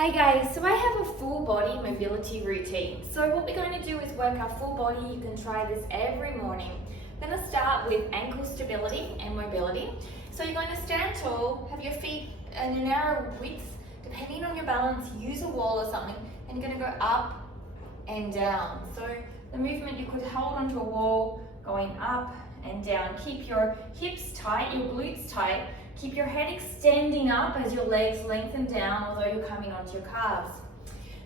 Hi guys, so I have a full body mobility routine. So what we're going to do is work our full body. You can try this every morning. We're going to start with ankle stability and mobility. So you're going to stand tall, have your feet in a narrow width. Depending on your balance, use a wall or something, and you're going to go up and down. So the movement, you could hold onto a wall, going up and down. Keep your hips tight, your glutes tight. Keep your head extending up as your legs lengthen down, although you're coming onto your calves.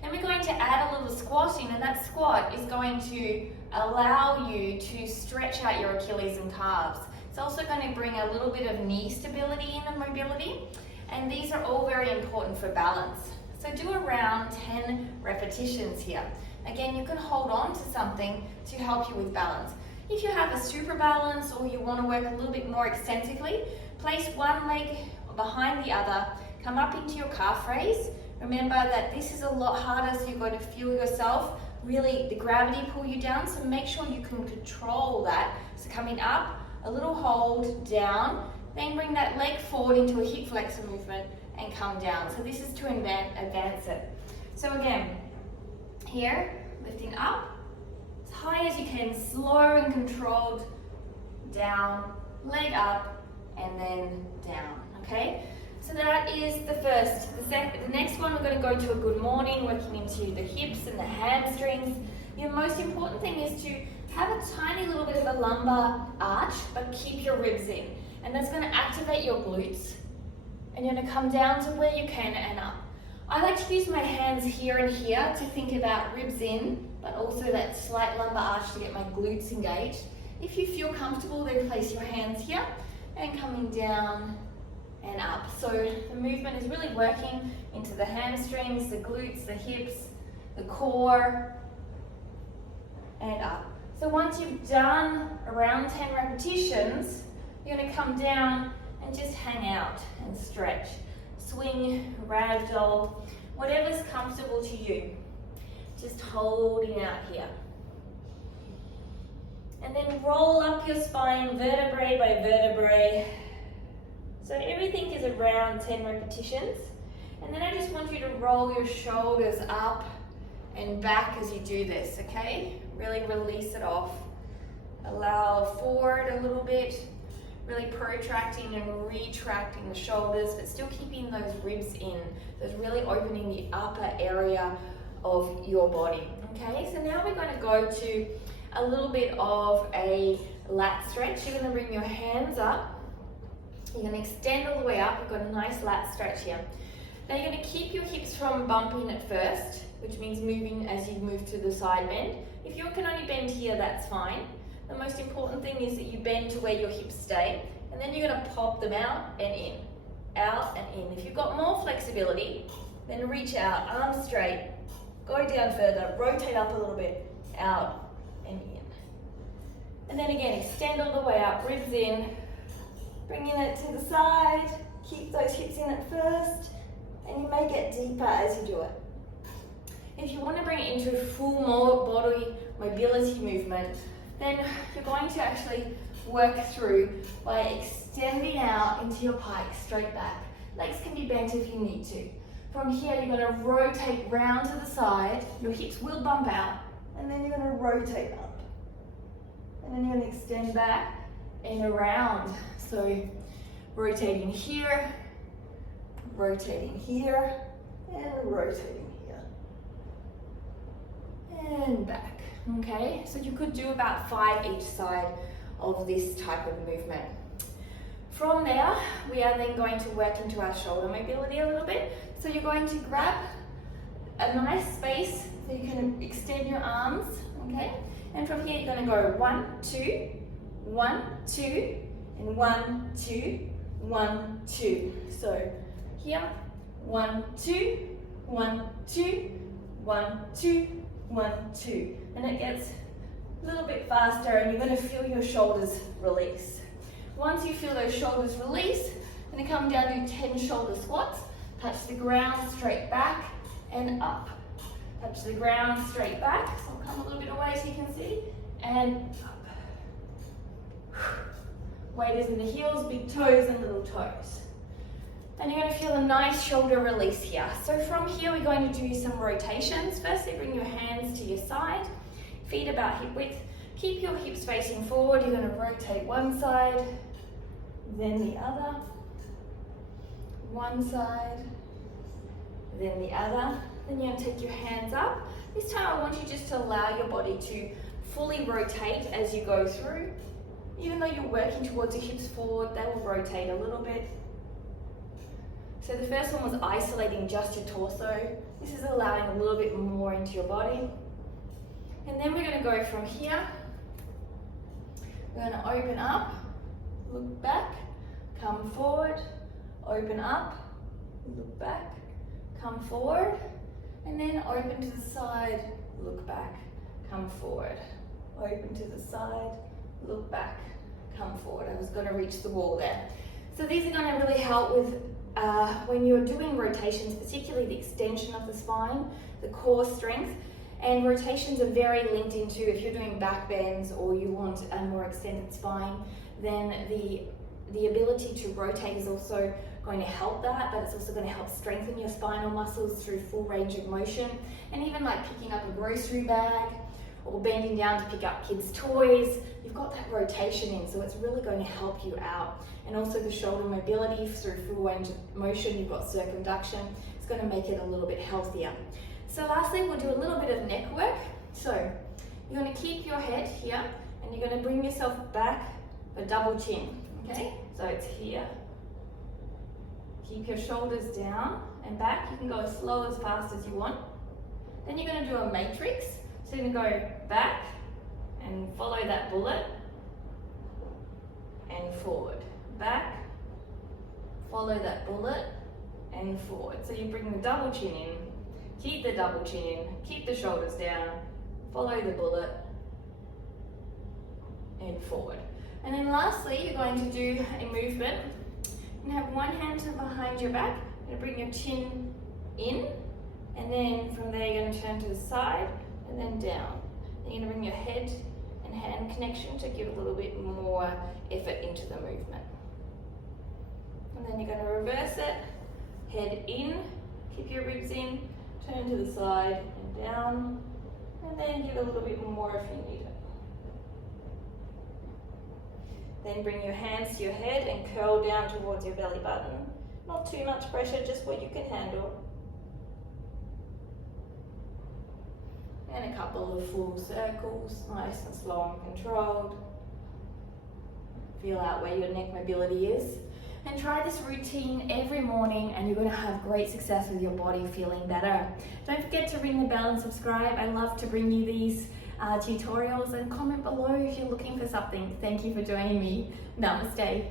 Then we're going to add a little squatting, and that squat is going to allow you to stretch out your Achilles and calves. It's also going to bring a little bit of knee stability and mobility, and these are all very important for balance. So do around 10 repetitions here. Again, you can hold on to something to help you with balance. If you have a super balance or you want to work a little bit more extensively, place one leg behind the other, come up into your calf raise. Remember that this is a lot harder, so you're going to feel yourself, really the gravity pull you down, so make sure you can control that. So coming up, a little hold, down, then bring that leg forward into a hip flexor movement and come down. So this is to advance it. So again, here, lifting up, as high as you can, slow and controlled, down, leg up, and then down, okay? So that is the first. The next one, we're going to go to a good morning, working into the hips and the hamstrings. Your most important thing is to have a tiny little bit of a lumbar arch, but keep your ribs in. And that's going to activate your glutes. And you're going to come down to where you can and up. I like to use my hands here and here to think about ribs in, but also that slight lumbar arch to get my glutes engaged. If you feel comfortable, then place your hands here and coming down and up. So the movement is really working into the hamstrings, the glutes, the hips, the core, and up. So once you've done around 10 repetitions, you're going to come down and just hang out and stretch. Swing, ragdoll, whatever's comfortable to you. Just holding out here. And then roll up your spine vertebrae by vertebrae. So everything is around 10 repetitions. And then I just want you to roll your shoulders up and back as you do this, okay? Really release it off. Allow forward a little bit, really protracting and retracting the shoulders, but still keeping those ribs in. So it's really opening the upper area of your body, okay? So now we're going to go to a little bit of a lat stretch. You're going to bring your hands up. You're going to extend all the way up. You've got a nice lat stretch here. Now you're going to keep your hips from bumping at first, which means moving as you move to the side bend. If you can only bend here, that's fine. The most important thing is that you bend to where your hips stay, and then you're going to pop them out and in, out and in. If you've got more flexibility, then reach out, arms straight, go down further, rotate up a little bit, out and in. And then again, extend all the way up, ribs in, bringing it to the side, keep those hips in at first, and you may get deeper as you do it. If you want to bring it into a full body mobility movement, then you're going to actually work through by extending out into your pike, straight back. Legs can be bent if you need to. From here, you're going to rotate round to the side, your hips will bump out, and then you're going to rotate up. And then you're going to extend back and around. So rotating here, and rotating here, and back. Okay, so you could do about 5 each side of this type of movement. From there, we are then going to work into our shoulder mobility a little bit. So you're going to grab a nice space so you can extend your arms, okay? And from here, you're going to go 1, 2, 1, 2, and 1, 2, 1, 2. So here, 1, 2, 1, 2, 1, 2, 1, 2. And it gets a little bit faster, and you're going to feel your shoulders release. Once you feel those shoulders release, you're going to come down to 10 shoulder squats. Touch the ground, straight back and up. Touch the ground, straight back. So I'll come a little bit away so you can see. And up. Weight is in the heels, big toes and little toes. And you're going to feel a nice shoulder release here. So from here, we're going to do some rotations. Firstly, bring your hands to your side, feet about hip width. Keep your hips facing forward. You're going to rotate one side, then the other. One side, then the other. Then you're going to take your hands up. This time I want you just to allow your body to fully rotate as you go through. Even though you're working towards your hips forward, they will rotate a little bit. So the first one was isolating just your torso. This is allowing a little bit more into your body. And then we're going to go from here. We're going to open up, look back, come forward, open up, look back, come forward, and then open to the side, look back, come forward. Open to the side, look back, come forward. I was going to reach the wall there. So these are going to really help with when you're doing rotations, particularly the extension of the spine, the core strength, and rotations are very linked into if you're doing back bends or you want a more extended spine, then the ability to rotate is also going to help that, but it's also going to help strengthen your spinal muscles through full range of motion. And even like picking up a grocery bag or bending down to pick up kids' toys, you've got that rotation in, so it's really going to help you out. And also the shoulder mobility through full range of motion, you've got circumduction, it's going to make it a little bit healthier. So lastly, we'll do a little bit of neck work. So you're going to keep your head here and you're going to bring yourself back, a double chin, okay? So it's here. Keep your shoulders down and back. You can go as slow as fast as you want. Then you're going to do a matrix. So you're going to go back and follow that bullet and forward. Back, follow that bullet and forward. So you bring the double chin in, keep the double chin in, keep the shoulders down, follow the bullet and forward. And then lastly, you're going to do a movement and have one hand behind your back. You're going to bring your chin in, and then from there you're going to turn to the side and then down. Then you're going to bring your head and hand connection to give a little bit more effort into the movement. And then you're going to reverse it, head in, keep your ribs in, turn to the side and down, and then give a little bit more if you need it. Then bring your hands to your head and curl down towards your belly button. Not too much pressure, just what you can handle. And a couple of full circles, nice and slow and controlled. Feel out where your neck mobility is. And try this routine every morning and you're going to have great success with your body feeling better. Don't forget to ring the bell and subscribe. I love to bring you these tutorials, and comment below if you're looking for something. Thank you for joining me. Namaste.